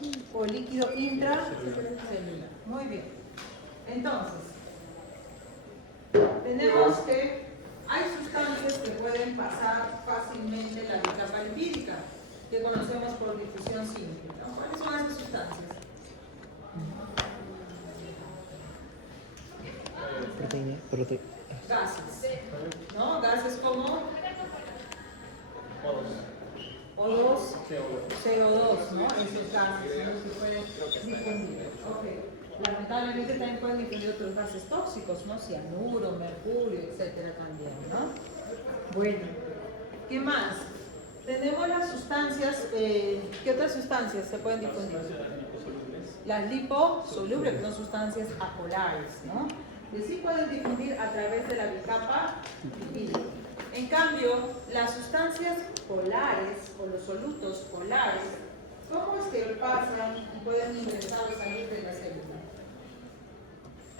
líquido o líquido intracelular. Muy bien. Entonces, tenemos que hay sustancias que pueden pasar fácilmente la etapa lipídica, que conocemos por difusión simple, ¿no? ¿Cuáles son esas sustancias? Gases, ¿no? Gases como O2, CO2, ¿no? Esos gases son los que pueden difundir. Okay. Lamentablemente también pueden difundir otros gases tóxicos, ¿no? Cianuro, mercurio, etcétera también, ¿no? Bueno, ¿qué más? Tenemos las sustancias, ¿qué otras sustancias se pueden difundir? Las liposolubles, que son sustancias apolares, ¿no? Que sí pueden difundir a través de la bicapa lipídica. En cambio, las sustancias polares o los solutos polares, ¿cómo es que pasan y pueden ingresar o salir de la célula?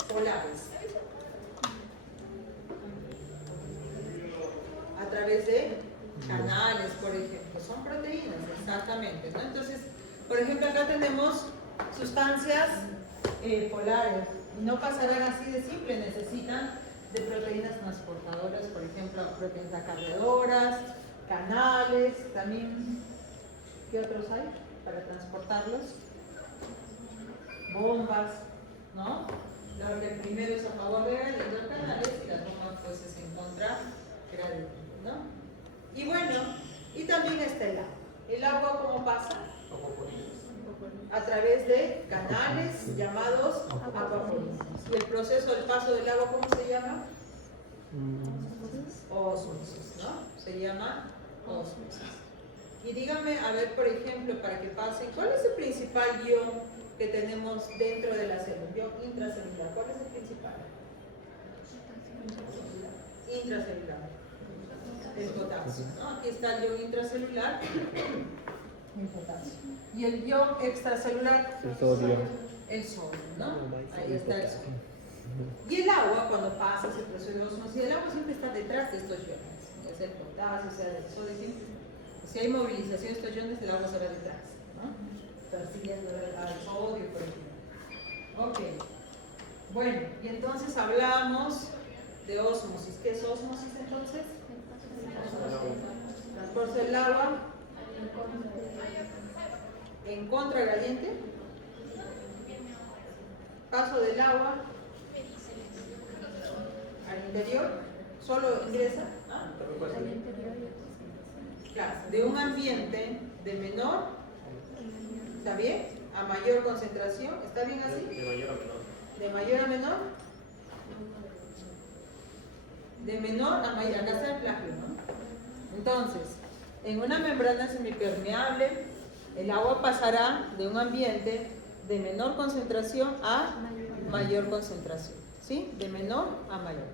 Polares. A través de canales, por ejemplo. Son proteínas, exactamente, ¿no? Entonces, por ejemplo, acá tenemos sustancias polares. No pasarán así de simple, necesitan de proteínas transportadoras, por ejemplo, proteínas acarreadoras, canales, también, ¿qué otros hay para transportarlos? Bombas, ¿no? Lo que el primero es a favor de los canales y las bombas pues es en contra gradiente, ¿no? Y bueno, y también está el agua. ¿El agua cómo pasa? A través de canales llamados acuaforinos. ¿Y el proceso del paso del agua cómo se llama? Ósmosis, ¿no? Se llama ósmosis. Y dígame, a ver, por ejemplo, para que pasen, ¿cuál es el principal ion que tenemos dentro de la célula? Ion intracelular. ¿Cuál es el principal? Intracelular. El potasio, ¿no? Aquí está el ion intracelular. El potasio. ¿Y el ion extracelular? El sodio. El sodio, ¿no? Ahí está el sodio. Y el agua, cuando pasa ese proceso de osmosis, el agua siempre está detrás de estos iones. Es el potasio, sea del sodio, siempre. Si hay movilización de estos iones, el agua se va detrás, ¿no? Persiguiendo al sodio, por ejemplo. Ok. Bueno, y entonces hablamos de ósmosis. ¿Qué es ósmosis entonces? Transporte del agua en contragradiente, paso del agua al interior, solo ingresa claro, de un ambiente de menor, ¿está bien? A mayor concentración, ¿está bien así? De mayor a menor. De mayor a menor. De menor a mayor, acá está el plagio, ¿no? Entonces, en una membrana semipermeable, el agua pasará de un ambiente de menor concentración a mayor concentración, ¿sí? De menor a mayor.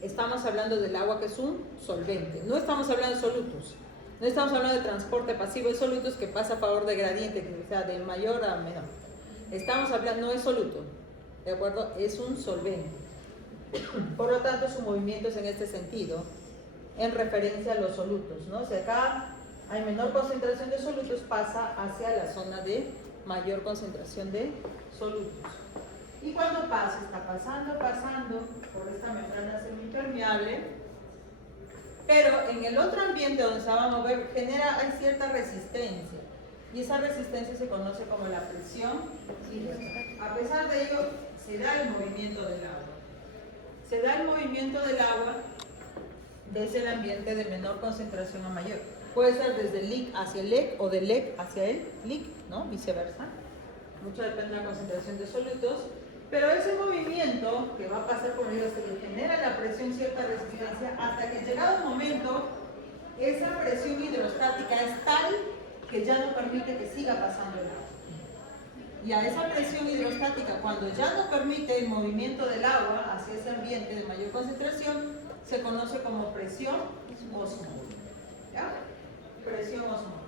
Estamos hablando del agua que es un solvente, no estamos hablando de solutos, no estamos hablando de transporte pasivo de solutos que pasa a favor de gradiente, que sea de mayor a menor. Estamos hablando, no es soluto, ¿de acuerdo? Es un solvente. Por lo tanto, su movimiento es en este sentido, en referencia a los solutos, ¿no? Si acá hay menor concentración de solutos, pasa hacia la zona de mayor concentración de solutos. Y cuando pasa, está pasando por esta membrana semipermeable, pero en el otro ambiente donde se va a mover, hay cierta resistencia, y esa resistencia se conoce como la presión hidrostática. A pesar de ello, se da el movimiento del agua. Se da el movimiento del agua desde el ambiente de menor concentración a mayor. Puede ser desde el LIC hacia el LEC o del LEC hacia el LIC, ¿no? Viceversa. Mucho depende de la concentración de solutos. Pero ese movimiento que va a pasar, como digo, se le genera la presión cierta resistencia hasta que llegado un momento, esa presión hidrostática es tal que ya no permite que siga pasando el agua. Y a esa presión hidrostática, cuando ya no permite el movimiento del agua hacia ese ambiente de mayor concentración, se conoce como presión osmótica. ¿Ya? Presión osmótica.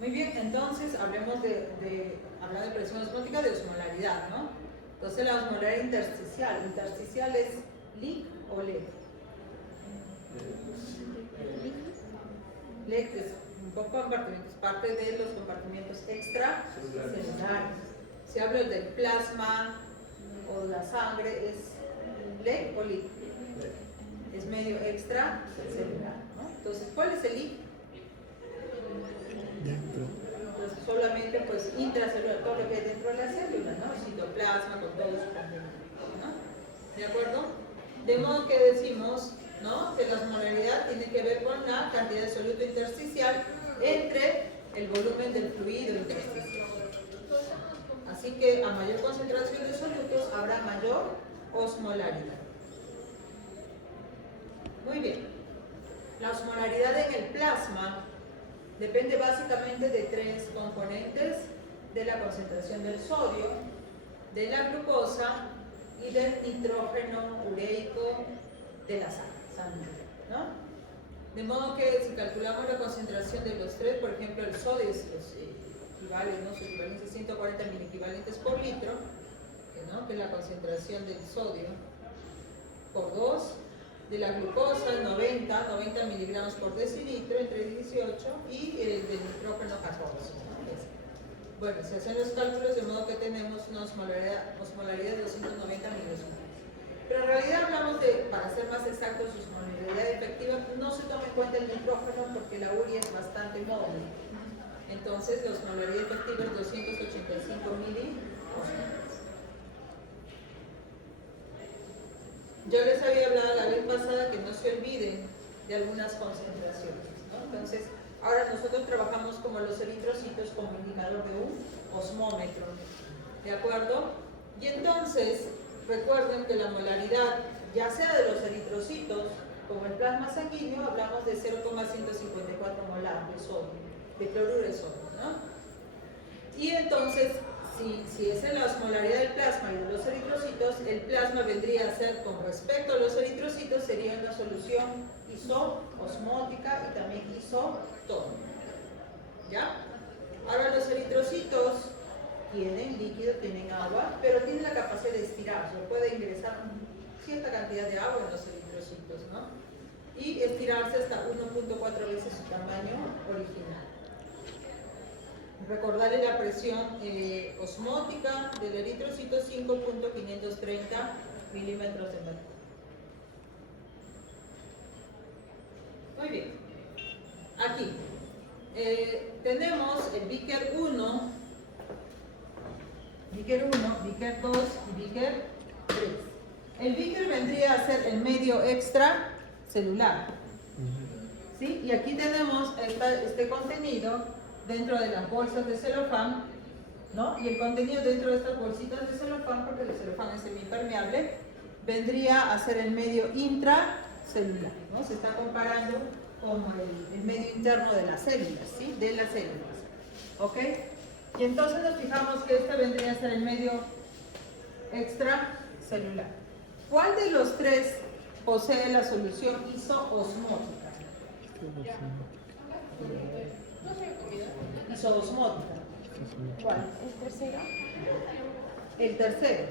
Muy bien, entonces hablemos hablar de presión osmótica, de osmolaridad, ¿no? Entonces la osmolaridad intersticial es LIC o LEC. LEC es un compartimento, es parte de los compartimentos extracelulares. Si hablo del plasma o la sangre, ¿es LEC o LIC? Es medio extracelular, ¿no? Entonces, ¿cuál es el LIC? Entonces, solamente pues intracelular, todo lo que hay dentro de la célula, ¿no? Citoplasma con todos sus componentes, ¿no? ¿De acuerdo? De modo que decimos, ¿no?, que la osmolaridad tiene que ver con la cantidad de soluto intersticial entre el volumen del fluido intersticial. Así que a mayor concentración de solutos habrá mayor osmolaridad. Muy bien. La osmolaridad en el plasma depende básicamente de tres componentes: de la concentración del sodio, de la glucosa y del nitrógeno ureico de la sangre, ¿no? De modo que si calculamos la concentración de los tres, por ejemplo, el sodio es equivale, ¿no?, su equivalencia es 140 miliequivalentes por litro, ¿no?, que es la concentración del sodio, por 2, de la glucosa 90 miligramos por decilitro, entre 18, y el del nitrógeno 14. ¿No? Bueno, se hacen los cálculos de modo que tenemos una osmolaridad de 290 miligramos. Pero en realidad hablamos de, para ser más exactos, su osmolaridad efectiva. No se toma en cuenta el nitrógeno porque la urea es bastante móvil. Entonces la osmolaridad efectiva es 285 miliosmoles. Yo les había hablado la vez pasada que no se olviden de algunas concentraciones, ¿no? Entonces, ahora nosotros trabajamos como los eritrocitos como indicador de un osmómetro, ¿de acuerdo? Y entonces, recuerden que la molaridad, ya sea de los eritrocitos como el plasma sanguíneo, hablamos de 0,154 molar de sodio, de cloruro de sodio, ¿no? Y entonces, si esa es la osmolaridad del plasma y de los eritrocitos, el plasma vendría a ser, con respecto a los eritrocitos, sería una solución isoosmótica y también isotónica. ¿Ya? Ahora los eritrocitos tienen líquido, tienen agua, pero tienen la capacidad de estirarse, puede ingresar cierta cantidad de agua en los eritrocitos, ¿no? Y estirarse hasta 1.4 veces su tamaño original. Recordarle la presión osmótica del eritrocito, 5.530 milímetros de mercurio. Muy bien. Aquí tenemos el Beaker 1, Beaker 1, Beaker 2 y Beaker 3. El Beaker vendría a ser el medio extracelular, ¿sí? Y aquí tenemos este contenido dentro de las bolsas de celofán, ¿no? Y el contenido dentro de estas bolsitas de celofán, porque el celofán es semipermeable, vendría a ser el medio intracelular, ¿no? Se está comparando con el medio interno de las células, ¿sí? De las células, ¿ok? Y entonces nos fijamos que este vendría a ser el medio extracelular. ¿Cuál de los tres posee la solución isoosmótica? Isoosmótica. ¿Cuál? El tercero. El tercero.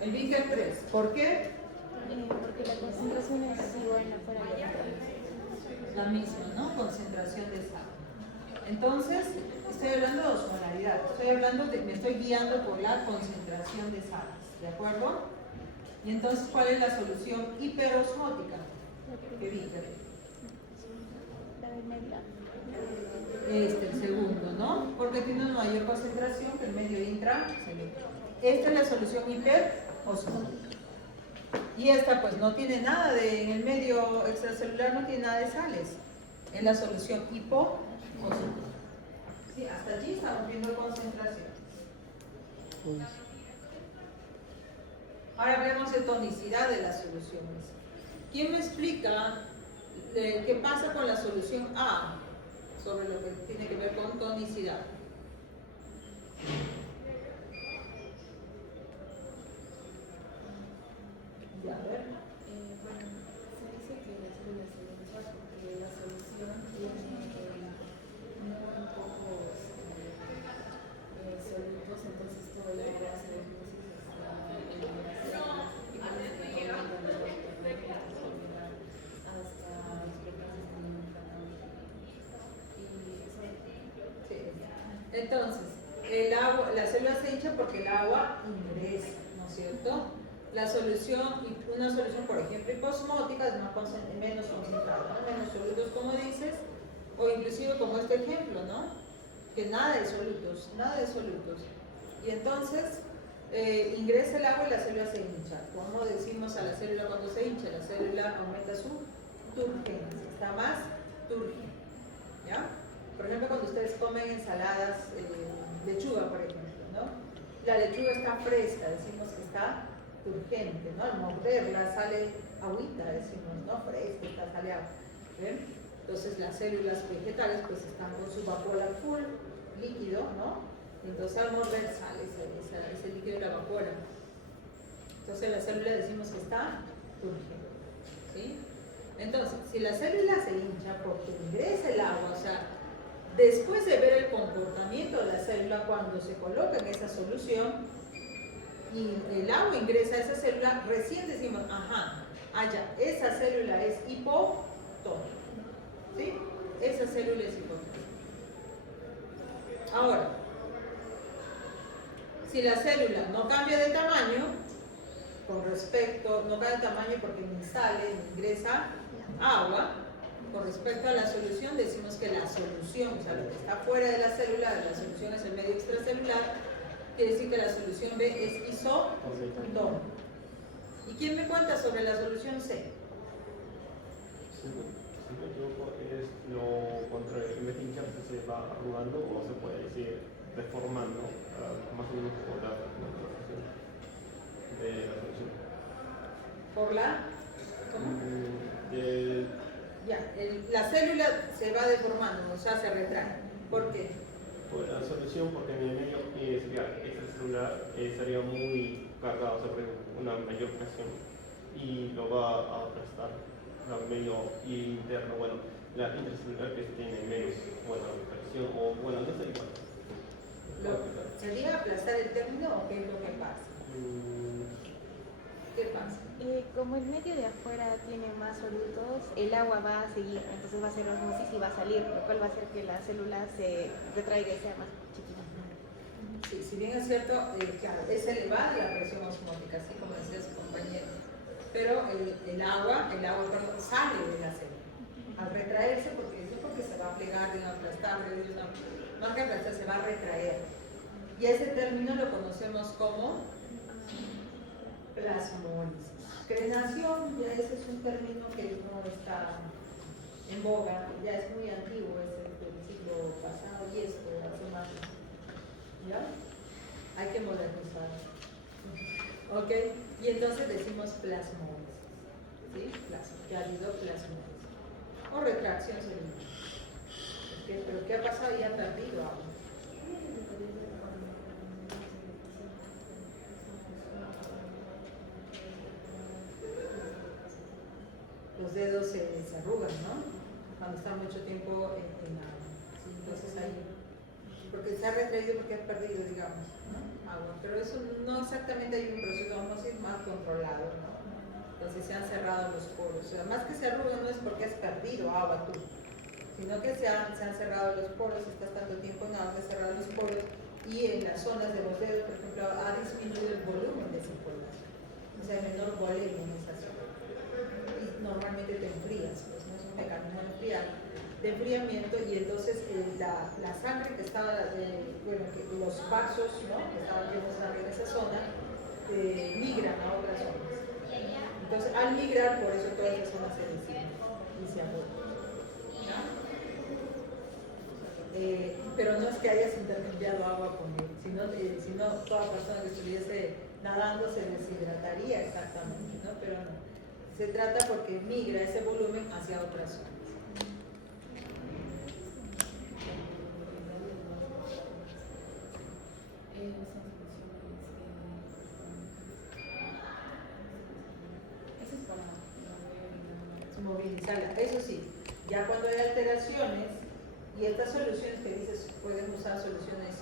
El Beaker 3. ¿Por qué? Porque la concentración es igual afuera y adentro. La misma, ¿no? Concentración de sal. Entonces, estoy hablando de osmolaridad. Me estoy guiando por la concentración de sales. ¿De acuerdo? Y entonces, ¿cuál es la solución hiperosmótica? ¿Qué Beaker? La del medio. El segundo, ¿no? Porque tiene una mayor concentración que el medio intracelular. Esta es la solución hiperosmótica. Y esta pues no tiene nada en el medio extracelular no tiene nada de sales. Es la solución hipoosmótica. Sí, hasta allí estamos viendo concentración. Ahora vemos la tonicidad de las soluciones. ¿Quién me explica qué pasa con la solución A? Sobre lo que tiene que ver con tonicidad. Ya, a ver. Bueno, se dice que la célula se deshace porque la solución tiene muy pocos solutos, entonces todo lo que hace es hasta los procesos de Entonces, el agua, la célula se hincha porque el agua ingresa, ¿no es cierto? La solución, una solución, por ejemplo, hiposmótica es menos concentrada, ¿no? Menos solutos, como dices, o inclusive como este ejemplo, ¿no? Que nada de solutos, nada de solutos. Y entonces, ingresa el agua y la célula se hincha. ¿Cómo decimos a la célula cuando se hincha? La célula aumenta su turgencia, está más turgente, ¿ya? Por ejemplo, cuando ustedes comen ensaladas, lechuga, por ejemplo, ¿no? La lechuga está fresca, decimos que está turgente, ¿no? Al morderla sale agüita, decimos, ¿no? Fresca, sale agua. ¿Ven? Entonces las células vegetales pues están con su vapor al full, líquido, ¿no? Entonces al morder sale ese líquido y la evapora. Entonces la célula decimos que está turgente, ¿sí? Entonces, si la célula se hincha porque ingresa el agua, o sea, después de ver el comportamiento de la célula cuando se coloca en esa solución y el agua ingresa a esa célula, recién decimos, ajá, allá, esa célula es hipotónica, ¿sí? Esa célula es hipotónica. Ahora, si la célula no cambia de tamaño, con respecto, no cambia de tamaño porque ni sale ni ingresa agua, con respecto a la solución decimos que la solución, o sea, lo que está fuera de la célula, la solución es el medio extracelular, quiere decir que la solución B es isotónica. ¿Y quién me cuenta sobre la solución C? Si me equivoco, es lo contrario, en vez de hincharse se va arrugando o se puede decir deformando, más o menos por la concentración de la solución. ¿Por la? ¿Cómo? De Ya, la célula se va deformando, o sea, se retrae. ¿Por qué? Por la solución, porque en el medio sería extracelular, estaría muy cargado sobre una mayor presión y lo va a aplastar al medio interno, bueno, la intracelular que tiene menos buena presión, o bueno, no sé igual. ¿Sería aplastar el término o qué es lo que pasa? ¿Qué pasa? Como el medio de afuera tiene más solutos, el agua va a seguir, entonces va a hacer osmosis y va a salir, lo cual va a hacer que la célula se retraiga y sea más chiquita. Sí, si bien es cierto, claro, es elevada la presión osmótica, así como decía su compañero, pero el agua perdón, sale de la célula. Al retraerse, porque se va a plegar, de una aplastar, más que aplastar, se va a retraer. Y ese término lo conocemos como plasmólisis. Crenación, ya ese es un término que no está en boga, ya es muy antiguo, es del siglo pasado y esto hace más. ¿Ya? Hay que modernizar. ¿Ok? Y entonces decimos plasmólisis. ¿Sí? Que ha habido plasmólisis. O retracción celular. ¿Pero qué ha pasado? Ya ha perdido agua. Los dedos se arrugan, ¿no? Cuando están mucho tiempo en agua. ¿Sí? Entonces ahí, porque se ha retraído porque ha perdido, digamos, ¿no? Agua. Pero eso no exactamente hay un proceso de osmosis más controlado, ¿no? Entonces se han cerrado los poros. O sea, más que se arrugan no es porque has perdido agua tú, sino que se han cerrado los poros, estás tanto tiempo en agua, has cerrado los poros y en las zonas de los dedos, por ejemplo, ha disminuido el volumen de circulación. O sea, menor volumen en esa zona. Y normalmente te enfrías, pues no es un mecanismo de enfriamiento y entonces la sangre que estaba, que los vasos, ¿no? Que estaban llenos de sangre en esa zona, migran a otras zonas. Entonces, al migrar, por eso todas esas zonas se descienden y se agotan. Pero no es que hayas intercambiado agua con él, sino toda persona que estuviese nadando se deshidrataría exactamente, ¿no? Pero no. Se trata porque migra ese volumen hacia otras zonas. Eso es para Movilizarla. Eso sí, ya cuando hay alteraciones y estas soluciones que dices pueden usar soluciones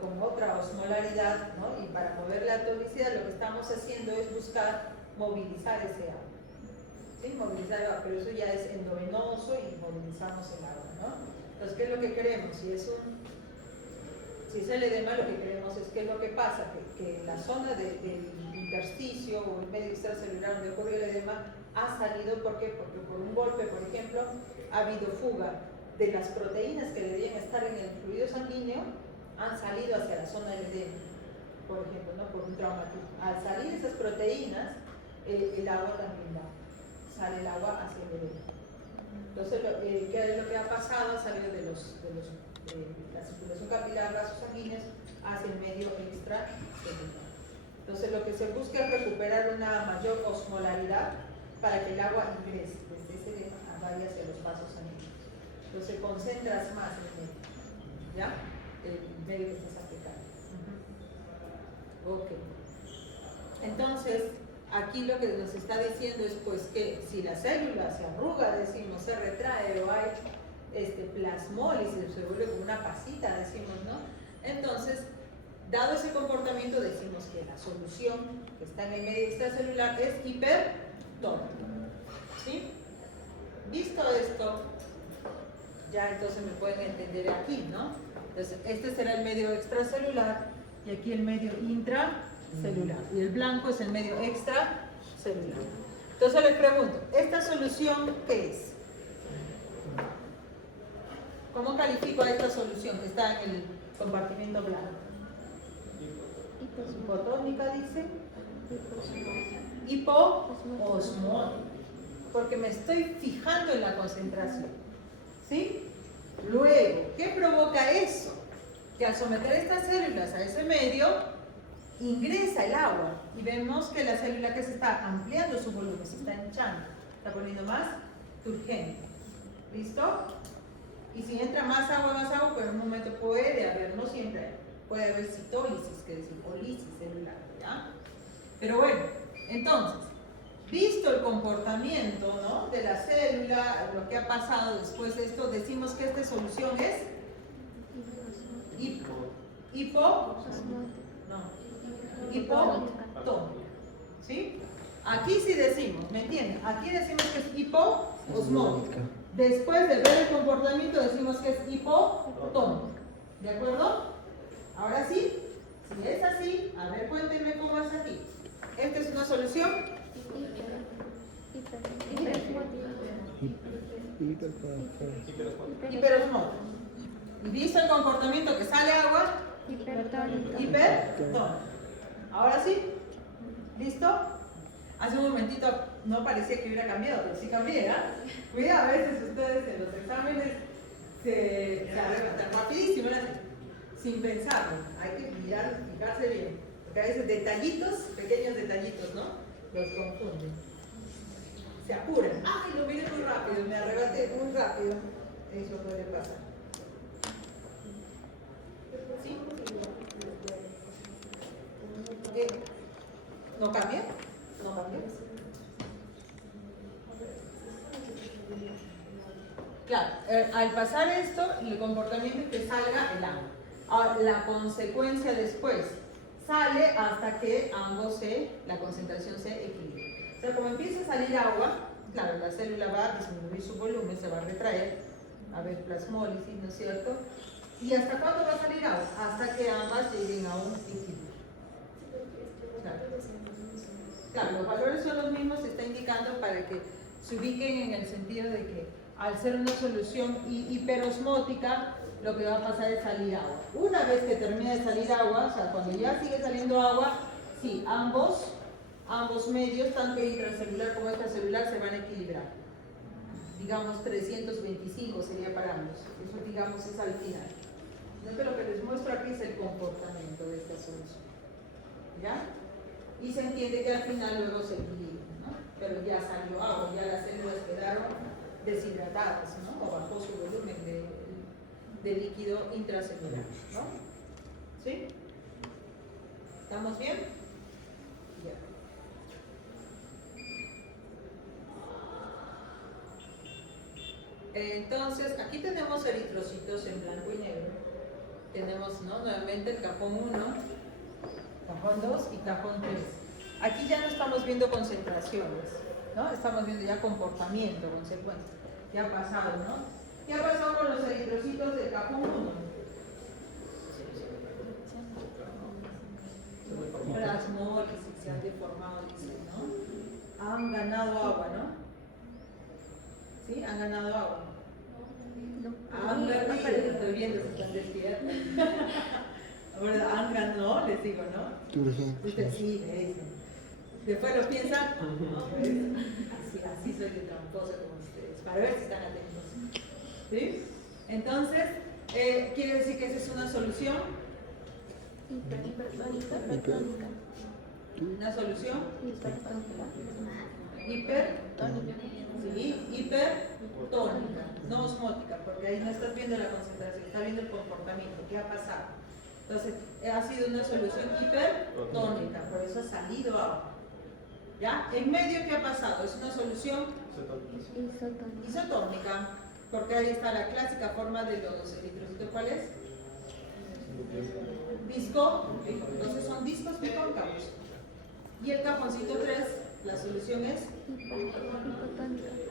con otra osmolaridad, ¿no? Y para mover la atomicidad lo que estamos haciendo es buscar movilizar ese agua. ¿Sí? Movilizar el agua, pero eso ya es endovenoso y movilizamos el agua, ¿no? Entonces, ¿qué es lo que queremos? Si es si es el edema, lo que queremos es que lo que pasa, que en la zona del intersticio o el medio extracelular donde ocurre el edema ha salido, ¿por qué? Porque por un golpe, por ejemplo, ha habido fuga de las proteínas que deberían estar en el fluido sanguíneo, han salido hacia la zona del edema, por ejemplo, ¿no? Por un traumatismo. Al salir esas proteínas, el agua también va, sale el agua hacia el edema. Entonces, ¿qué es lo que ha pasado? Ha salido de la circulación capilar, vasos sanguíneos, hacia el medio extracelular. Entonces, lo que se busca es recuperar una mayor osmolaridad para que el agua ingrese desde ese edema vaya hacia los vasos sanguíneos. Entonces, concentras más el medio, ¿ya? El medio que estás aplicando. Ok. Entonces, aquí lo que nos está diciendo es pues que si la célula se arruga, decimos, se retrae o hay plasmólisis, se vuelve como una pasita, decimos, ¿no? Entonces, dado ese comportamiento, decimos que la solución que está en el medio extracelular es hipertónica. ¿Sí? Visto esto, ya entonces me pueden entender aquí, ¿no? Entonces, este será el medio extracelular y aquí el medio intracelular. Y el blanco es el medio extracelular. Entonces les pregunto, ¿esta solución qué es? ¿Cómo califico a esta solución que está en el compartimiento blanco? Hipotónica, dice. Hipoosmótica. Porque me estoy fijando en la concentración. ¿Sí? Luego, ¿qué provoca eso? Que al someter estas células a ese medio, ingresa el agua y vemos que la célula que se está ampliando su volumen, se está hinchando, está poniendo más turgente. ¿Listo? Y si entra más agua, pues en un momento puede haber, no siempre, puede haber citólisis, que es o lisis celular, ¿ya? Pero bueno, entonces, visto el comportamiento, ¿no?, de la célula, lo que ha pasado después de esto, decimos que esta solución es hipotónica. ¿Sí? Aquí sí decimos, ¿me entienden? Aquí decimos que es hipoosmótica. Después de ver el comportamiento decimos que es hipotónica. ¿De acuerdo? Ahora sí, si es así, a ver, cuéntenme cómo es aquí. Esta es una solución hiperosmótica. Y visto el comportamiento que sale agua, hipertónica. Ahora sí, ¿listo? Hace un momentito no parecía que hubiera cambiado, pero sí cambié, ¿ah? Cuidado, a veces ustedes en los exámenes se arrebatan rapidísimo, sin pensarlo. Hay que mirar, fijarse bien, porque a veces detallitos, pequeños detallitos, ¿no?, los confunden. Se apuran. ¡Ay, lo miré muy rápido! Me arrebaté muy rápido. Eso puede pasar. ¿Sí? ¿Qué? ¿No cambia? ¿No cambia? Claro, al pasar esto, el comportamiento es que salga el agua. Ahora, la consecuencia después sale hasta que la concentración se equilibre. O sea, como empieza a salir agua, claro, la célula va a disminuir su volumen, se va a retraer, a ver plasmólisis, ¿no es cierto? ¿Y hasta cuándo va a salir agua? Hasta que ambas lleguen a un equilibrio. Claro, los valores son los mismos, se está indicando para que se ubiquen en el sentido de que al ser una solución hiperosmótica, lo que va a pasar es salir agua. Una vez que termine de salir agua, o sea, cuando ya sigue saliendo agua, sí, ambos medios, tanto intracelular como extracelular, se van a equilibrar. Digamos 325 sería para ambos. Eso, digamos, es al final. Entonces, lo que les muestro aquí es el comportamiento de esta solución. ¿Ya? Y se entiende que al final luego se equilibra, ¿no? Pero ya salió agua, ya las células quedaron deshidratadas, ¿no? O bajó su volumen de líquido intracelular, ¿no? ¿Sí? ¿Estamos bien? Ya. Entonces, aquí tenemos eritrocitos en blanco y negro. Tenemos, ¿no?, nuevamente el cajón 1, cajón 2 y cajón 3. Aquí ya no estamos viendo concentraciones, ¿no? Estamos viendo ya comportamiento, consecuencias. ¿Qué ha pasado, no? ¿Qué ha pasado con los eritrocitos del cajón 1? ganado agua? No. Han perdido, estoy viendo si están despiertas. Ahora han ganado, les digo, ¿no? Ustedes sí, me dicen. Después lo piensan, así soy de tramposa como ustedes, para ver si están atentos. ¿Sí? Entonces, quiere decir que esa es una solución. Hipertónica. Una solución Hipertónica. hipertónica, no osmótica, porque ahí no estás viendo la concentración, estás viendo el comportamiento, qué ha pasado. Entonces, ha sido una solución hipertónica, por eso ha salido agua. ¿Ya? En medio, ¿qué ha pasado? Es una solución isotónica, porque ahí está la clásica forma de los eritrocitos. ¿Cuál es? Disco, entonces son discos bicóncavos. Y el cajoncito 3, la solución es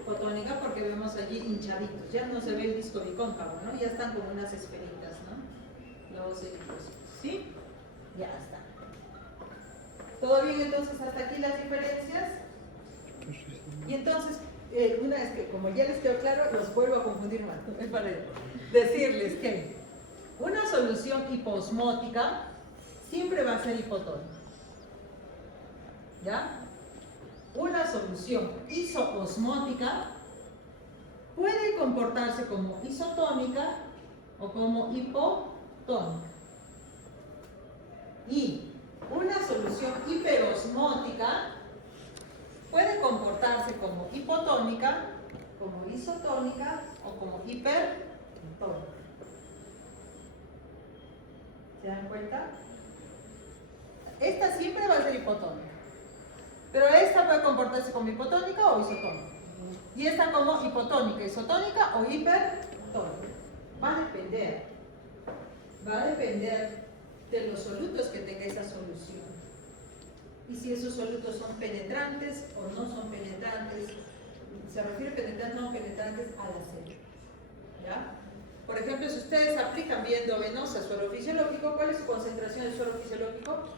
fotónica, porque vemos allí hinchaditos. Ya no se ve el disco bicóncavo, ¿no? Ya están como unas esferitas, ¿no? Los eritrocitos. ¿Sí? Ya está. ¿Todo bien entonces hasta aquí las diferencias? Y entonces, una vez que como ya les quedó claro, los vuelvo a confundir más. Es para decirles que una solución hiposmótica siempre va a ser hipotónica. ¿Ya? Una solución isoosmótica puede comportarse como isotónica o como hipotónica. Y una solución hiperosmótica puede comportarse como hipotónica, como isotónica o como hipertónica. ¿Se dan cuenta? Esta siempre va a ser hipotónica, pero esta puede comportarse como hipotónica o isotónica. Y esta como hipotónica, isotónica o hipertónica. Va a depender de los solutos que tenga esa solución. Y si esos solutos son penetrantes o no son penetrantes. Se refiere penetrantes o no penetrantes a la célula. ¿Ya? Por ejemplo, si ustedes aplican vía endovenosa suero fisiológico, ¿cuál es su concentración de suero fisiológico?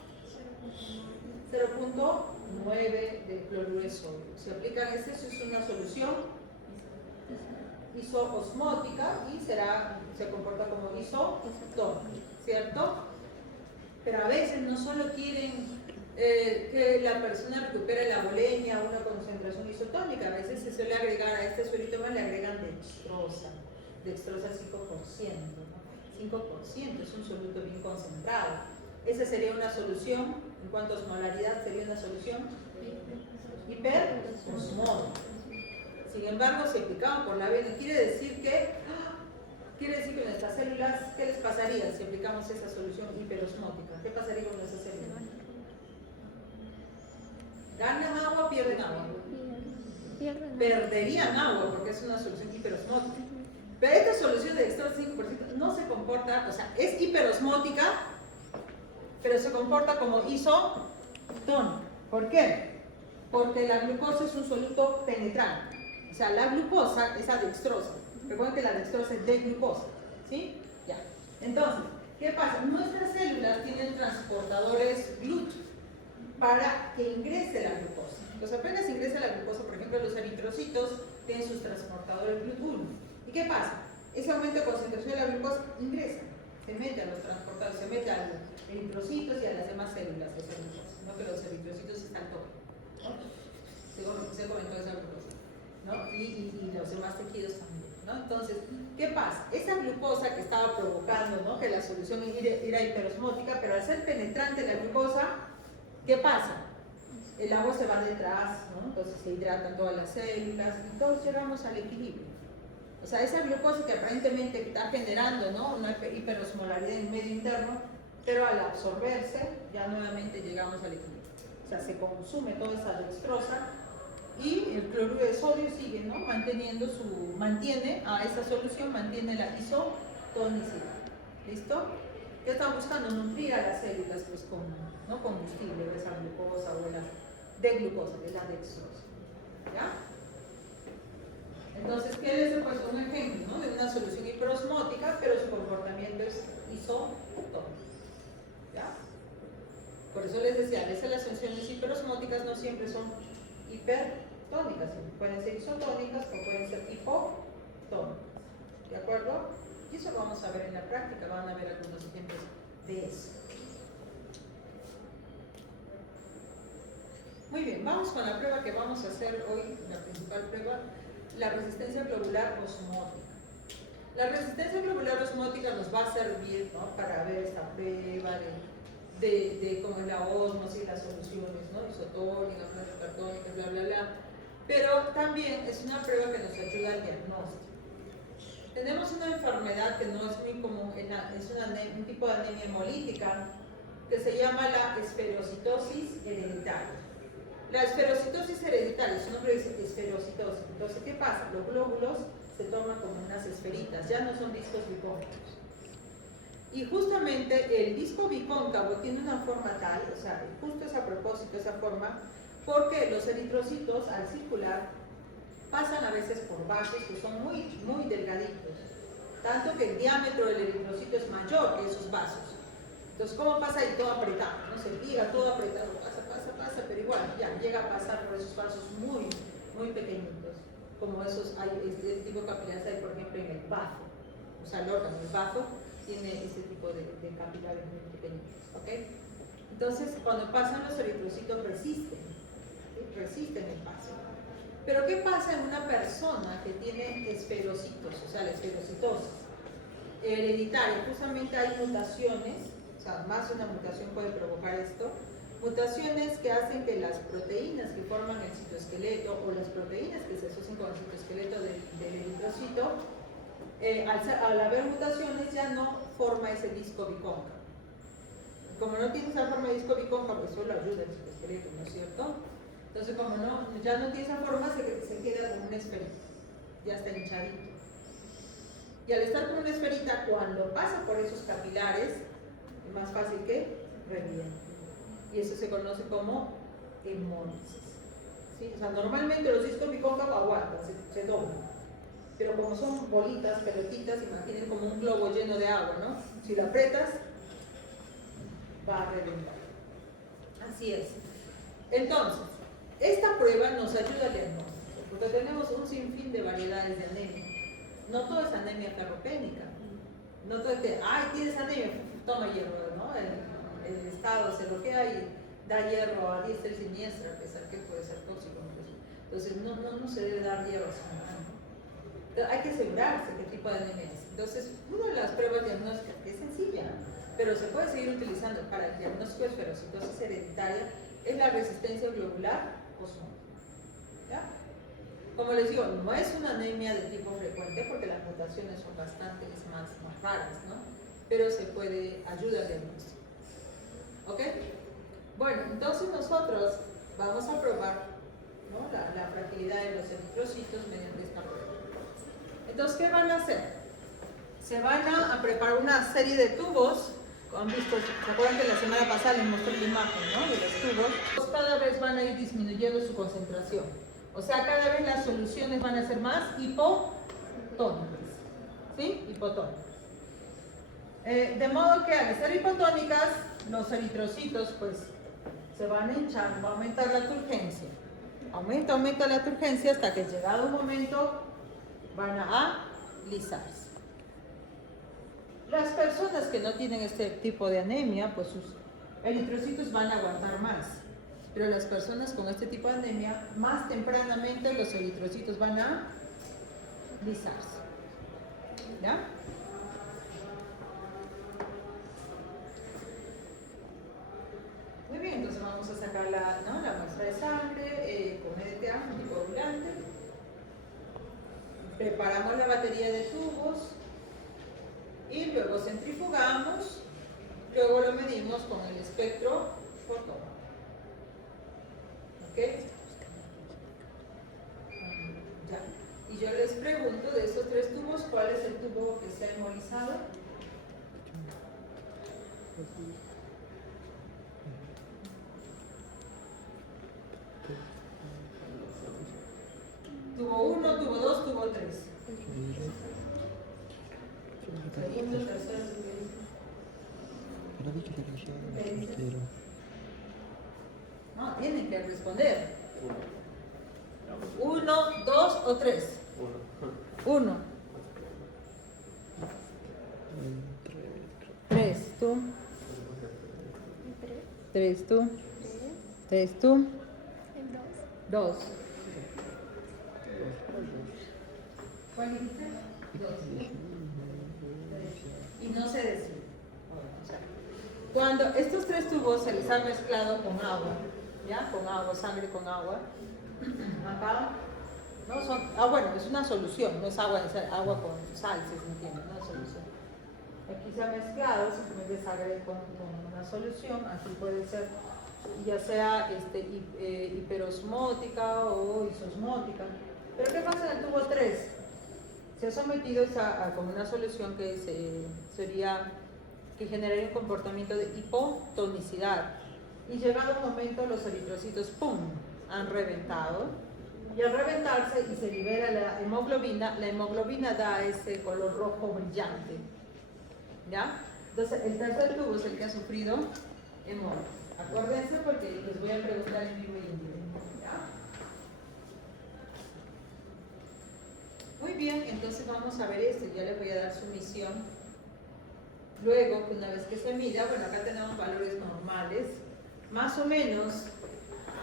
0.9 de cloruro de sodio. Si aplican eso es una solución isoosmótica y se comporta como isotónica, ¿cierto? Pero a veces no solo quieren que la persona recupere la volemia o una concentración isotónica, a veces se suele agregar a este suerito más, le agregan dextrosa 5%, ¿no? 5% es un soluto bien concentrado. Esa sería una solución, en cuanto a osmolaridad, sería una solución hiperosmótica. Sin embargo, si aplicaban por la vena, quiere decir que nuestras células, ¿qué les pasaría si aplicamos esa solución hiperosmótica? ¿Qué pasaría con nuestras células? ¿Ganan agua o pierden agua? Perderían agua porque es una solución hiperosmótica. Pero esta solución de dextrosa 5% no se comporta, o sea, es hiperosmótica, pero se comporta como isotónica. ¿Por qué? Porque la glucosa es un soluto penetrante. O sea, la glucosa es adextrosa. Recuerden que la dextrosa es de glucosa. ¿Sí? Ya. Entonces, ¿qué pasa? Nuestras células tienen transportadores GLUT para que ingrese la glucosa. Entonces, apenas ingresa la glucosa, por ejemplo, los eritrocitos tienen sus transportadores GLUT1. ¿Y qué pasa? Ese aumento de concentración de la glucosa ingresa, se mete a los transportadores, se mete a los eritrocitos y a las demás células de esa glucosa. No que los eritrocitos están todos, ¿no? Se comentó esa glucosa, ¿no? Y los demás tejidos también, ¿no? Entonces, ¿qué pasa? Esa glucosa que estaba provocando, ¿no? Que la solución era hiperosmótica, pero al ser penetrante la glucosa, ¿qué pasa? El agua se va detrás, ¿no? Entonces se hidratan todas las células y todos llegamos al equilibrio. O sea, esa glucosa que aparentemente está generando, ¿no? Una hiperosmolaridad en el medio interno, pero al absorberse ya nuevamente llegamos al equilibrio. O sea, se consume toda esa dextrosa y el cloruro de sodio sigue, ¿no? Mantiene a esa solución, mantiene la isotonicidad. ¿Listo? ¿Qué están buscando? Nutrir a las células pues con, ¿no? combustible, o esa glucosa o la de glucosa, que es la dextrosa. ¿Ya? Entonces, ¿qué les he puesto? Un ejemplo, ¿no? De una solución hiperosmótica, pero su comportamiento es isotónico. ¿Ya? Por eso les decía, a veces las soluciones hiperosmóticas no siempre son hipertónicas, pueden ser isotónicas o pueden ser hipotónicas. tónicas. ¿De acuerdo? Y eso lo vamos a ver en la práctica, van a ver algunos ejemplos de eso. Muy bien, vamos con la prueba que vamos a hacer hoy, la principal prueba, la resistencia globular osmótica. La resistencia globular osmótica nos va a servir, ¿no?, para ver esta prueba de cómo es la ósmosis, las soluciones, ¿no?, isotónicas, cartónicas, bla, bla, bla. Pero también es una prueba que nos ayuda al diagnóstico. Tenemos una enfermedad que no es muy común, es un tipo de anemia hemolítica que se llama la esferocitosis hereditaria. La esferocitosis hereditaria, su nombre dice esferocitosis. Entonces, ¿qué pasa? Los glóbulos se tornan como unas esferitas, ya no son discos bicóncavos. Y justamente el disco bicóncavo tiene una forma tal, o sea, justo es a propósito esa forma, porque los eritrocitos al circular pasan a veces por vasos que son muy, muy delgaditos, tanto que el diámetro del eritrocito es mayor que esos vasos. Entonces, ¿cómo pasa ahí? Todo apretado, ¿no? Se liga todo apretado, pasa, pero igual ya llega a pasar por esos vasos muy, muy pequeñitos, como esos, hay este tipo de capilares hay, por ejemplo, en el bazo, o sea, el órgano, el bazo tiene ese tipo de capilares muy pequeñitos, ¿ok? Entonces, cuando pasan los eritrocitos resisten, ¿sí? Resisten el paso. Pero ¿qué pasa en una persona que tiene esferocitos, o sea, la esferocitosis hereditaria? Justamente hay mutaciones, o sea, más de una mutación puede provocar esto, mutaciones que hacen que las proteínas que forman el citoesqueleto o las proteínas que se asocian con el citoesqueleto del eritrocito, al haber mutaciones ya no forma ese disco bicóncavo. Como no tiene esa forma de disco bicóncavo, eso lo ayuda el citoesqueleto, ¿no es cierto? Entonces, como ya no tiene esa forma, se queda como una esferita, ya está hinchadito. Y al estar como una esferita, cuando pasa por esos capilares, es más fácil que reviente. Y eso se conoce como hemólisis. ¿Sí? O sea, normalmente los discos bicóncavos aguantan, se doblan. Pero como son bolitas, pelotitas, imaginen como un globo lleno de agua, ¿no? Si lo aprietas, va a reventar. Así es. Entonces, esta prueba nos ayuda al diagnóstico, porque tenemos un sinfín de variedades de anemia. No todo es anemia ferropénica. No todo es que, ay, tienes anemia, toma hierro, ¿no? El estado se bloquea y da hierro a diestra y siniestra, a pesar que puede ser tóxico. Entonces, no se debe dar hierro así, ¿no? Entonces, hay que asegurarse qué tipo de anemia es. Entonces, una de las pruebas diagnósticas, que es sencilla, pero se puede seguir utilizando para el diagnóstico de esferocitosis hereditaria, es la resistencia globular osmótica. ¿Ya? Como les digo, no es una anemia de tipo frecuente porque las mutaciones son bastante más raras, ¿no? Pero se puede ayudar al diagnóstico. ¿Ok? Bueno, entonces nosotros vamos a probar, ¿no?, la fragilidad de los eritrocitos mediante esta prueba. Entonces, ¿qué van a hacer? Se van a preparar una serie de tubos. Han visto, ¿se acuerdan que la semana pasada les mostré la imagen, ¿no?, de los tubos? Cada vez van a ir disminuyendo su concentración. O sea, cada vez las soluciones van a ser más hipotónicas. ¿Sí? Hipotónicas. De modo que al ser hipotónicas, los eritrocitos pues se van a hinchar, va a aumentar la turgencia. Aumenta la turgencia hasta que llegado un momento van a alisarse. Las personas que no tienen este tipo de anemia, pues sus eritrocitos van a aguantar más. Pero las personas con este tipo de anemia, más tempranamente los eritrocitos van a alisarse. ¿Ya? Muy bien, entonces vamos a sacar la muestra de sangre con EDTA, anticoagulante. Preparamos la batería de tubos y luego centrifugamos, luego lo medimos con el espectro fotómetro. ¿Ok? Ya. Y yo les pregunto, de esos 3 tubos, ¿cuál es el tubo que se ha hemolizado? Tubo 1, tubo 2, tubo 3. Segundo, tercero, no, tienen que responder. 1, 2 o 3. 1. tú, El 3 tú, 3, 3 tú, el 2. 2. ¿Cuál dijiste? 2. Y no se decide. Cuando estos 3 tubos se les ha mezclado con agua, ¿ya? Con agua, sangre con agua, acá, ¿no? Bueno, es una solución, no es agua, es agua con sal, si se entiende, una solución. Aquí se ha mezclado simplemente sangre con una solución, aquí puede ser ya sea hiperosmótica o isosmótica. Pero ¿qué pasa en el tubo 3? Se ha sometido con una solución que sería que generaría un comportamiento de hipotonicidad. Y llegado un momento los eritrocitos, ¡pum!, han reventado. Y al reventarse y se libera la hemoglobina da ese color rojo brillante. ¿Ya? Entonces el tercer tubo es el que ha sufrido hemólisis. Acuérdense porque les voy a preguntar en vivo y en directo. ¿Ya? Muy bien, entonces vamos a ver esto. Ya les voy a dar su misión. Luego, una vez que se mida, bueno, acá tenemos valores normales. Más o menos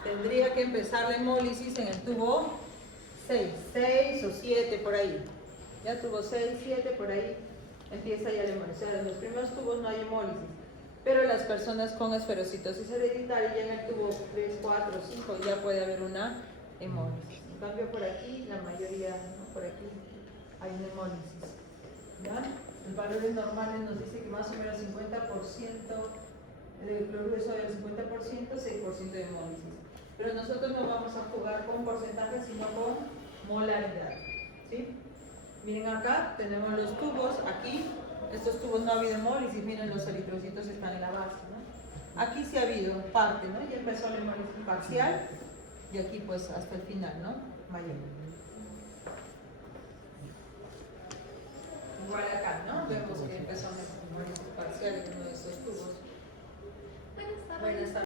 tendría que empezar la hemólisis en el tubo 6 o 7 por ahí. Ya tubo 6, 7 por ahí empieza ya la hemólisis. O sea, en los primeros tubos no hay hemólisis. Pero las personas con esferocitosis hereditaria ya en el tubo 3, 4, 5 ya puede haber una hemólisis. En cambio por aquí, la mayoría, ¿no? Por aquí hay una hemólisis. ¿Ya? Los valores normales nos dice que más o menos 50% de cloruro de sodio, el 50%, 6% de hemólisis. Pero nosotros no vamos a jugar con porcentajes, sino con molaridad. ¿Sí? Miren acá, tenemos los tubos, aquí, estos tubos no ha habido hemólisis, miren los eritrocitos están en la base, ¿no? Aquí sí ha habido parte, ¿no? Ya empezó la hemólisis parcial y aquí pues hasta el final, ¿no? Mayor.